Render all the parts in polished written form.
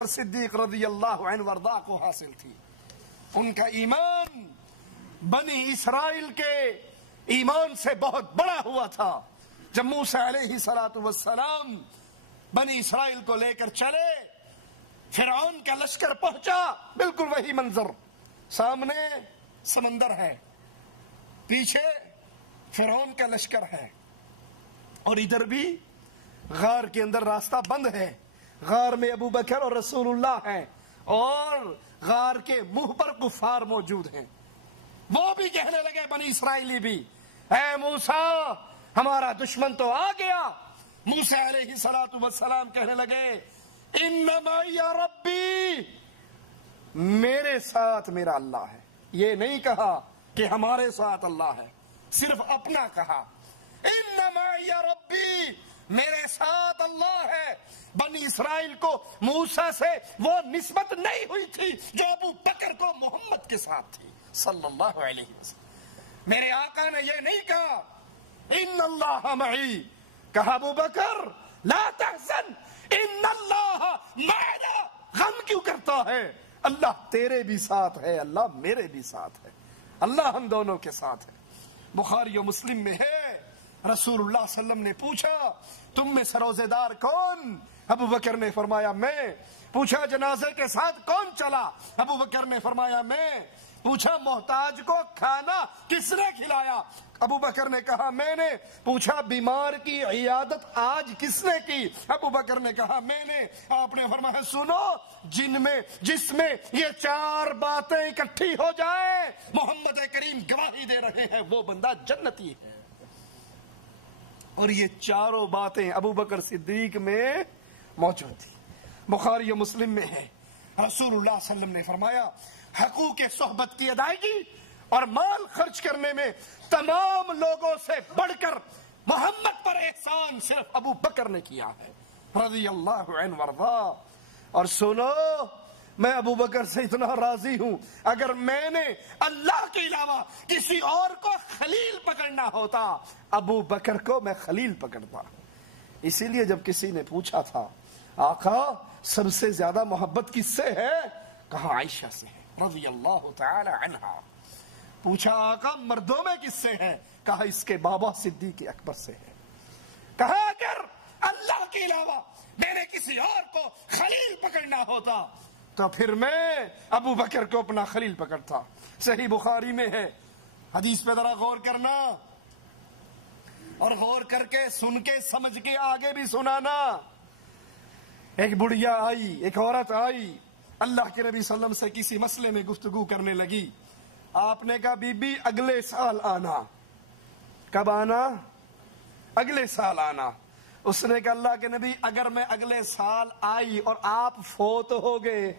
صدیق رضی اللہ عنہ وارضاہ کو حاصل تھی. ان کا ایمان بنی اسرائیل کے ایمان سے بہت بڑا ہوا تھا. جب موسیٰ علیہ السلام بنی اسرائیل کو لے کر چلے، فرعون کا لشکر پہنچا، بالکل وہی منظر، سامنے سمندر ہے، پیچھے فرعون کا لشکر ہے، اور ادھر بھی غار کے اندر راستہ بند ہے. غار میں ابو بکر اور رسول اللہ ہیں، اور غار کے منہ پر کفار موجود ہیں. وہ بھی کہنے لگے، بنی اسرائیلی بھی، اے موسیٰ ہمارا دشمن تو آ گیا. موسیٰ علیہ السلام کہنے لگے، انما یا ربی، میرے ساتھ میرا اللہ ہے. یہ نہیں کہا کہ ہمارے ساتھ اللہ ہے، صرف اپنا کہا. انما یا ربی، میرے ساتھ اللہ ہے. بنی اسرائیل کو موسیٰ سے وہ نسبت نہیں ہوئی تھی جو ابو بکر کو محمد کے ساتھ تھی صلی اللہ علیہ وسلم. میرے آقا نے یہ نہیں کہا ان اللہ معی، کہا ابو بکر لا تحزن ان اللہ معنا. غم کیوں کرتا ہے؟ اللہ تیرے بھی ساتھ ہے، اللہ میرے بھی ساتھ ہے، اللہ ہم دونوں کے ساتھ ہے. بخاری و مسلم میں ہے، رسول اللہ صلی اللہ علیہ وسلم نے پوچھا تم میں سروزے دار کون؟ ابو بکر نے فرمایا میں. پوچھا جنازے کے ساتھ کون چلا؟ ابو بکر نے فرمایا میں. پوچھا محتاج کو کھانا کس نے کھلایا؟ ابو بکر نے کہا میں نے. پوچھا بیمار کی عیادت آج کس نے کی؟ ابو بکر نے کہا میں نے. آپ نے فرمایا سنو، جس میں یہ چار باتیں اکٹھی ہو جائیں، محمد کریم گواہی دے رہے ہیں وہ بندہ جنتی ہے. اور یہ چاروں باتیں ابو بکر صدیق میں موجود تھی. بخاری و مسلم میں ہے، رسول اللہ صلی اللہ علیہ وسلم نے فرمایا حقوق صحبت کی ادائیگی اور مال خرچ کرنے میں تمام لوگوں سے بڑھ کر محمد پر احسان صرف ابو بکر نے کیا ہے رضی اللہ عنہ وارضاہ. اور سنو، میں ابو بکر سے اتنا راضی ہوں، اگر میں نے اللہ کے علاوہ کسی اور کو خلیل پکڑنا ہوتا، ابو بکر کو میں خلیل پکڑتا. اسی لیے جب کسی نے پوچھا تھا آقا سب سے زیادہ محبت کس سے ہے؟ کہا عائشہ سے ہے رضی اللہ تعالی عنہا. پوچھا آقا مردوں میں کس سے ہے؟ کہا اس کے بابا صدیق اکبر سے ہے. کہا اگر اللہ کے علاوہ میں نے کسی اور کو خلیل پکڑنا ہوتا تو پھر میں ابو بکر کو اپنا خلیل پکڑتا. صحیح بخاری میں ہے، حدیث پہ ذرا غور کرنا، اور غور کر کے سن کے سمجھ کے آگے بھی سنانا. ایک بڑھیا آئی، ایک عورت آئی، اللہ کے نبی صلی اللہ علیہ وسلم سے کسی مسئلے میں گفتگو کرنے لگی. آپ نے کہا بی بی اگلے سال آنا. کب آنا؟ اگلے سال آنا. اس نے کہا اللہ کے نبی اگر میں اگلے سال آئی اور آپ فوت ہو گئے،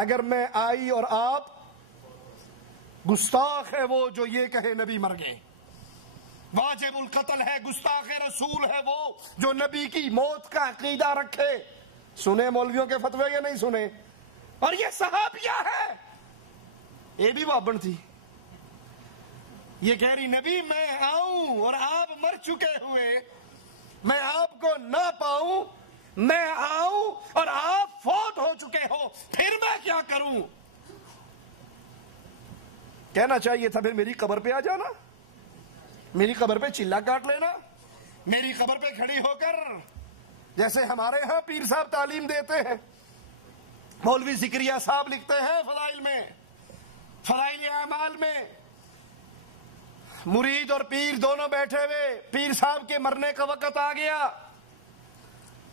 اگر میں آئی اور آپ، گستاخ ہے وہ جو یہ کہے نبی مر گئے، واجب القتل ہے، گستاخ رسول ہے وہ جو نبی کی موت کا عقیدہ رکھے. سنے مولویوں کے فتوے یا نہیں سنے؟ اور یہ صحابیہ ہے، یہ بھی بابن تھی، یہ کہہ رہی نبی میں آؤں اور آپ مر چکے ہوئے، میں آپ کو نہ پاؤں، میں آؤں اور آپ فوت ہو چکے ہو، پھر میں کیا کروں؟ کہنا چاہیے تھا پھر میری قبر پہ آ جانا، میری قبر پہ چلا کاٹ لینا، میری قبر پہ کھڑی ہو کر جیسے ہمارے ہاں پیر صاحب تعلیم دیتے ہیں، مولوی زکریا صاحب لکھتے ہیں فضائل میں، فضائل اعمال میں، مرید اور پیر دونوں بیٹھے ہوئے، پیر صاحب کے مرنے کا وقت آ گیا،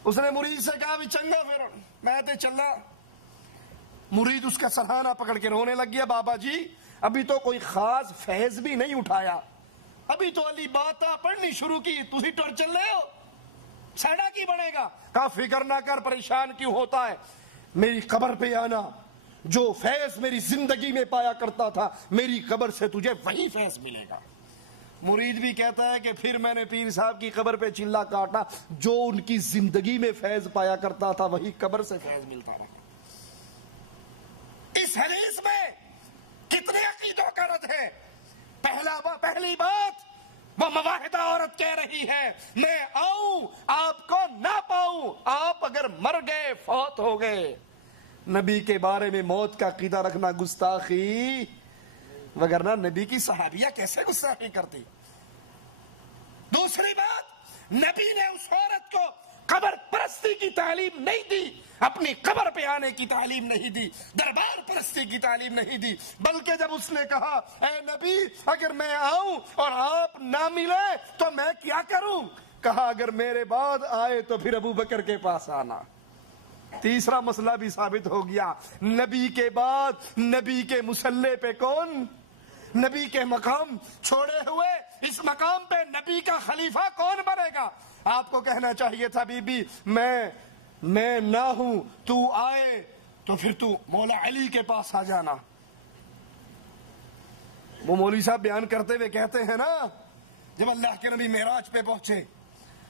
اس نے مرید سے کہا بھی چنگا پھر میں تے چلا. مرید اس کا سرہانہ پکڑ کے رونے لگ گیا، بابا جی ابھی تو کوئی خاص فیض بھی نہیں اٹھایا، ابھی تو علی باتاں پڑھنی شروع کی، تھی ٹر چل رہے ہو، سیڑا کی بنے گا. کہا فکر نہ کر، پریشان کیوں ہوتا ہے، میری قبر پہ آنا، جو فیض میری زندگی میں پایا کرتا تھا میری قبر سے تجھے وہی فیض ملے گا. مرید بھی کہتا ہے کہ پھر میں نے پیر صاحب کی قبر پہ چلا کاٹا، جو ان کی زندگی میں فیض پایا کرتا تھا وہی قبر سے فیض ملتا رہا. اس حدیث میں کتنے عقیدوں کا رد ہے. پہلی بات، وہ مواحدہ عورت کہہ رہی ہے میں آؤں آپ کو نہ پاؤں، آپ اگر مر گئے فوت ہو گئے۔ نبی کے بارے میں موت کا عقیدہ رکھنا گستاخی، وگرنہ نبی کی صحابیہ کیسے گستاخی کرتی۔ دوسری بات، نبی نے اس عورت کو قبر پرستی کی تعلیم نہیں دی، اپنی قبر پہ آنے کی تعلیم نہیں دی، دربار پرستی کی تعلیم نہیں دی، بلکہ جب اس نے کہا اے نبی اگر میں آؤں اور آپ نہ ملے تو میں کیا کروں، کہا اگر میرے بعد آئے تو پھر ابو بکر کے پاس آنا۔ تیسرا مسئلہ بھی ثابت ہو گیا، نبی کے بعد نبی کے مسلح پہ کون، نبی کے مقام چھوڑے ہوئے اس مقام پہ نبی کا خلیفہ کون بنے گا۔ آپ کو کہنا چاہیے تھا بی بی میں نہ ہوں، تو آئے تو پھر تو مولا علی کے پاس آ جانا۔ وہ مولوی صاحب بیان کرتے ہوئے کہتے ہیں نا، جب اللہ کے نبی معراج پہ پہنچے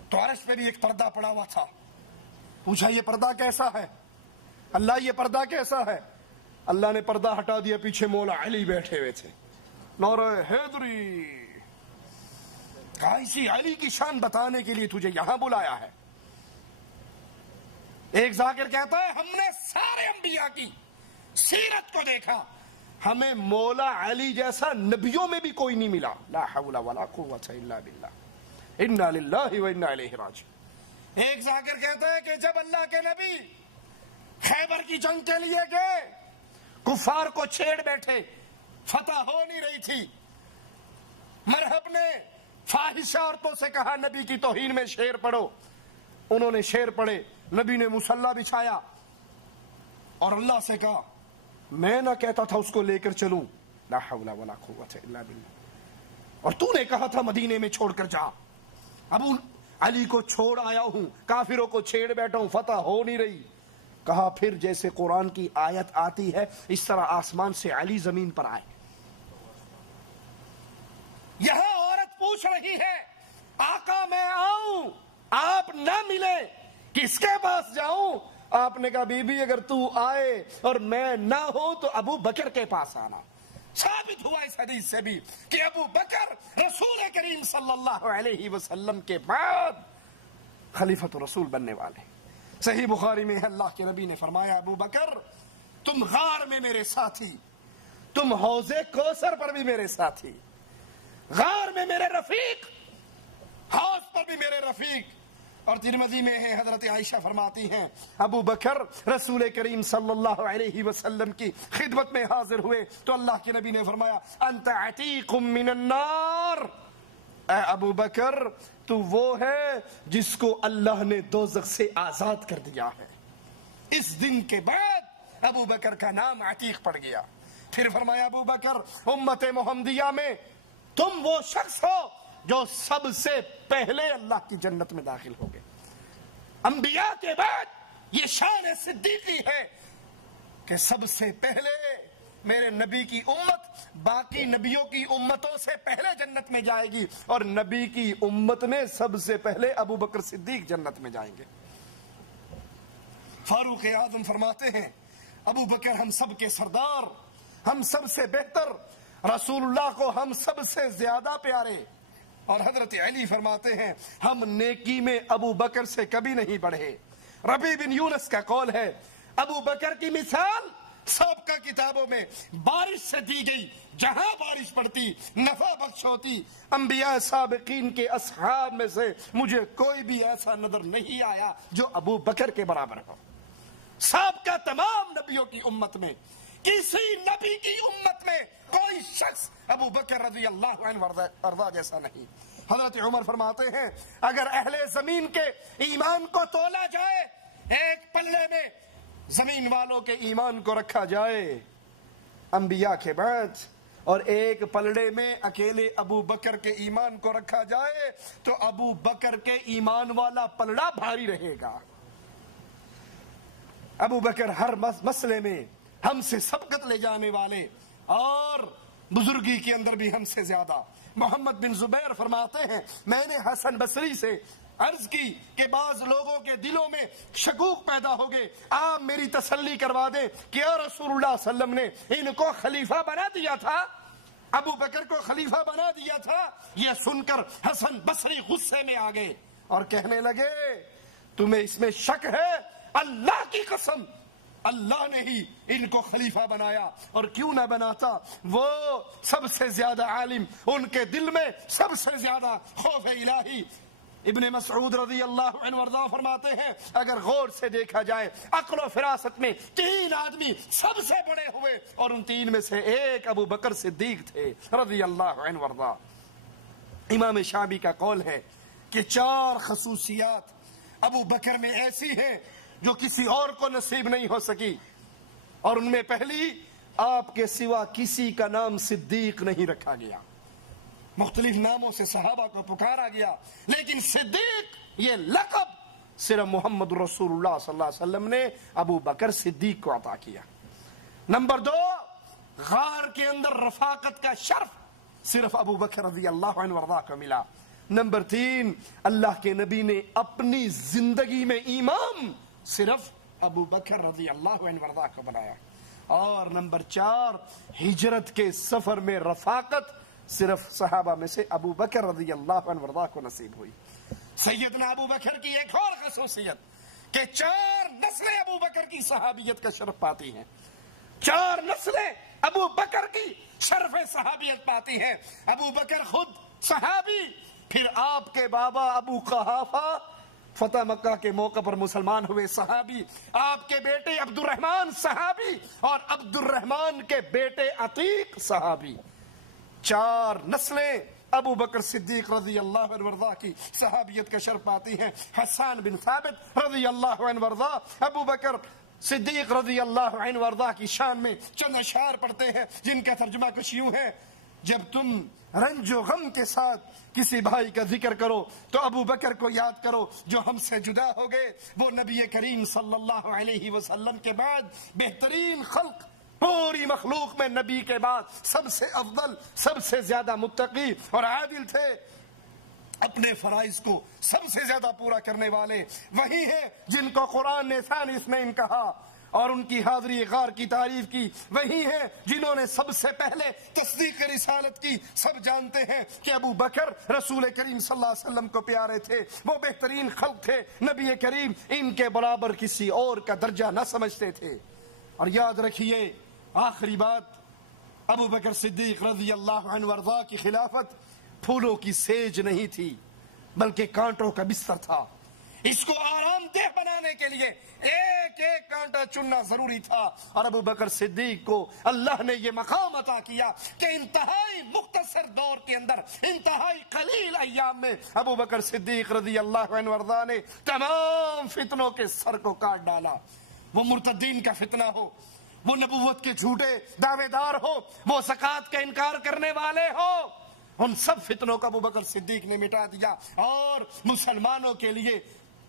تو عرش پہ بھی ایک پردہ پڑا ہوا تھا، پوچھا یہ پردہ کیسا ہے، اللہ یہ پردہ کیسا ہے، اللہ نے پردہ ہٹا دیا، پیچھے مولا علی بیٹھے ہوئے تھے، نعرہ حیدری، کہا اسی علی کی شان بتانے کے لیے تجھے یہاں بلایا ہے۔ ایک ذاکر کہتا ہے ہم نے سارے انبیاء کی سیرت کو دیکھا، ہمیں مولا علی جیسا نبیوں میں بھی کوئی نہیں ملا، لا حول ولا قوت الا باللہ، انا للہ و انا الیہ راجعون۔ ایک ذاکر کہتا ہے کہ جب اللہ کے نبی خیبر کی جنگ کے لیے گئے، کفار کو چھیڑ بیٹھے، فتح ہو نہیں رہی تھی، مرحب نے فاحشہ عورتوں سے کہا نبی کی توہین میں شعر پڑھو، انہوں نے شعر پڑھے، نبی نے مصلی بچھایا اور اللہ سے کہا میں نہ کہتا تھا اس کو لے کر چلوں، لا حول ولا قوت الا باللہ، اور تو نے کہا تھا مدینے میں چھوڑ کر جا، ابو علی کو چھوڑ آیا ہوں، کافروں کو چھیڑ بیٹھا ہوں، فتح ہو نہیں رہی، کہا پھر جیسے قرآن کی آیت آتی ہے اس طرح آسمان سے علی زمین پر آئے۔ یہاں عورت پوچھ رہی ہے آقا میں آؤں آپ نہ ملے کس کے پاس جاؤں، آپ نے کہا بی بی اگر تو آئے اور میں نہ ہو تو ابو بکر کے پاس آنا۔ ثابت ہوا اس حدیث سے بھی کہ ابو بکر رسول کریم صلی اللہ علیہ وسلم کے بعد خلیفۃ رسول بننے والے۔ صحیح بخاری میں اللہ کے نبی نے فرمایا ابو بکر تم غار میں میرے ساتھی، تم حوض کوثر پر بھی میرے ساتھی، غار میں میرے رفیق، حوض پر بھی میرے رفیق۔ اور ترمذی میں ہے حضرت عائشہ فرماتی ہیں ابو بکر رسول کریم صلی اللہ علیہ وسلم کی خدمت میں حاضر ہوئے تو اللہ کے نبی نے فرمایا انت عتیق من النار، اے ابو بکر تو وہ ہے جس کو اللہ نے دوزخ سے آزاد کر دیا ہے۔ اس دن کے بعد ابو بکر کا نام عتیق پڑ گیا۔ پھر فرمایا ابو بکر امت محمدیہ میں تم وہ شخص ہو جو سب سے پہلے اللہ کی جنت میں داخل ہو گئے۔ انبیاء کے بعد یہ شان صدیقی ہے کہ سب سے پہلے میرے نبی کی امت باقی نبیوں کی امتوں سے پہلے جنت میں جائے گی، اور نبی کی امت میں سب سے پہلے ابو بکر صدیق جنت میں جائیں گے۔ فاروق اعظم فرماتے ہیں ابو بکر ہم سب کے سردار، ہم سب سے بہتر، رسول اللہ کو ہم سب سے زیادہ پیارے، اور حضرت علی فرماتے ہیں ہم نیکی میں ابو بکر سے کبھی نہیں بڑھے۔ ربیع بن یونس کا قول ہے ابو بکر کی مثال سابقہ کتابوں میں بارش سے دی گئی، جہاں بارش پڑتی نفع بخش ہوتی۔ انبیاء سابقین کے اصحاب میں سے مجھے کوئی بھی ایسا نظر نہیں آیا جو ابو بکر کے برابر ہو۔ سابقہ تمام نبیوں کی امت میں کسی نبی کی امت میں کوئی شخص ابو بکر رضی اللہ عنہ ارضا جیسا نہیں۔ حضرت عمر فرماتے ہیں اگر اہل زمین کے ایمان کو تولا جائے، ایک پلے میں زمین والوں کے ایمان کو رکھا جائے انبیاء کے بعد، اور ایک پلڑے میں اکیلے ابو بکر کے ایمان کو رکھا جائے تو ابو بکر کے ایمان والا پلڑا بھاری رہے گا۔ ابو بکر ہر مسئلے میں ہم سے سبقت لے جانے والے اور بزرگی کے اندر بھی ہم سے زیادہ۔ محمد بن زبیر فرماتے ہیں میں نے حسن بصری سے عرض کی کہ بعض لوگوں کے دلوں میں شکوک پیدا ہو گئے، آپ میری تسلی کروا دیں کہ یا رسول اللہ صلی اللہ علیہ وسلم نے ان کو خلیفہ بنا دیا تھا؟ ابو بکر کو خلیفہ بنا دیا تھا، یہ سن کر حسن بصری غصے میں آ گئے اور کہنے لگے تمہیں اس میں شک ہے؟ اللہ کی قسم اللہ نے ہی ان کو خلیفہ بنایا، اور کیوں نہ بناتا، وہ سب سے زیادہ عالم، ان کے دل میں سب سے زیادہ خوف الہی۔ ابن مسعود رضی اللہ عنہ وارضہ فرماتے ہیں اگر غور سے دیکھا جائے عقل و فراست میں 3 آدمی سب سے بڑے ہوئے، اور ان 3 میں سے ایک ابو بکر صدیق تھے رضی اللہ عنہ وارضہ۔ امام شعبی کا قول ہے کہ 4 خصوصیات ابو بکر میں ایسی ہیں جو کسی اور کو نصیب نہیں ہو سکی، اور ان میں پہلی، آپ کے سوا کسی کا نام صدیق نہیں رکھا گیا، مختلف ناموں سے صحابہ کو پکارا گیا، لیکن صدیق یہ لقب صرف محمد رسول اللہ صلی اللہ علیہ وسلم نے ابو بکر صدیق کو عطا کیا۔ نمبر 2، غار کے اندر رفاقت کا شرف صرف ابو بکر رضی اللہ عنہ وارضہ کو ملا۔ نمبر 3، اللہ کے نبی نے اپنی زندگی میں امام صرف ابو بکر رضی اللہ عنہ وارضہ کو بنایا۔ اور نمبر 4، ہجرت کے سفر میں رفاقت صرف صحابہ میں سے ابو بکر رضی اللہ عنہ وارضہ کو نصیب ہوئی۔ سیدنا ابو بکر کی ایک اور خصوصیت کہ 4 نسلیں ابو بکر کی صحابیت کا شرف پاتی ہیں، 4 نسلیں ابو بکر کی شرف صحابیت پاتی ہیں۔ ابو بکر خود صحابی، پھر آپ کے بابا ابو قحافہ فتح مکہ کے موقع پر مسلمان ہوئے صحابی، آپ کے بیٹے عبد الرحمن صحابی، اور عبد الرحمن کے بیٹے عتیق صحابی۔ 4 نسلیں ابو بکر صدیق رضی اللہ عنہ وارضہ کی صحابیت کا شرف پاتی ہیں۔ حسان بن ثابت رضی اللہ عنہ وارضہ ابو بکر صدیق رضی اللہ عنہ وارضہ کی شان میں چند اشعار پڑھتے ہیں جن کا ترجمہ کچھ یوں ہے: جب تم رنج و غم کے ساتھ کسی بھائی کا ذکر کرو تو ابو بکر کو یاد کرو جو ہم سے جدا ہو گئے، وہ نبی کریم صلی اللہ علیہ وسلم کے بعد بہترین خلق، پوری مخلوق میں نبی کے بعد سب سے افضل، سب سے زیادہ متقی اور عادل تھے، اپنے فرائض کو سب سے زیادہ پورا کرنے والے وہی ہیں جن کو قرآن نے ثانی اثنین کہا اور ان کی حاضری غار کی تعریف کی، وہی ہیں جنہوں نے سب سے پہلے تصدیق رسالت کی۔ سب جانتے ہیں کہ ابو بکر رسول کریم صلی اللہ علیہ وسلم کو پیارے تھے، وہ بہترین خلق تھے، نبی کریم ان کے برابر کسی اور کا درجہ نہ سمجھتے تھے۔ اور یاد رکھیے آخری بات، ابو بکر صدیق رضی اللہ عنہ وارضہ کی خلافت پھولوں کی سیج نہیں تھی بلکہ کانٹوں کا بستر تھا۔ اس کو آرام دہ بنانے کے لیے ایک ایک کانٹا چننا ضروری تھا، اور ابو بکر صدیق کو اللہ نے یہ مقام عطا کیا کہ انتہائی مختصر دور کے اندر، انتہائی قلیل ایام میں ابو بکر صدیق رضی اللہ عنہ وارضہ نے تمام فتنوں کے سر کو کاٹ ڈالا۔ وہ مرتدین کا فتنہ ہو، وہ نبوت کے جھوٹے دعوے دار ہو، وہ زکوٰۃ کا انکار کرنے والے ہو، ان سب فتنوں کا ابو بکر صدیق نے مٹا دیا، اور مسلمانوں کے لیے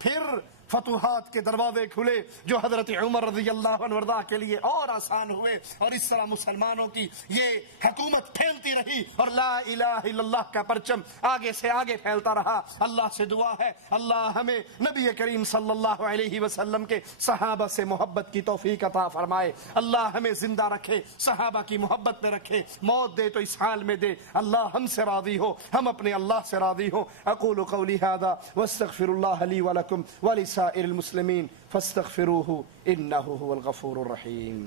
پھر فتوحات کے دروازے کھلے جو حضرت عمر رضی اللہ عنہ وارضہ کے لیے اور آسان ہوئے، اور اس طرح مسلمانوں کی یہ حکومت پھیلتی رہی اور لا الہ الا اللہ کا پرچم آگے سے آگے پھیلتا رہا۔ اللہ سے دعا ہے اللہ ہمیں نبی کریم صلی اللہ علیہ وسلم کے صحابہ سے محبت کی توفیق عطا فرمائے، اللہ ہمیں زندہ رکھے، صحابہ کی محبت میں رکھے، موت دے تو اس حال میں دے، اللہ ہم سے راضی ہو، ہم اپنے اللہ سے راضی ہو۔ اقول قولی ھذا واستغفر اللہ لی ولکم ولسائر المسلمین فاستغفروه انه هو الغفور الرحیم۔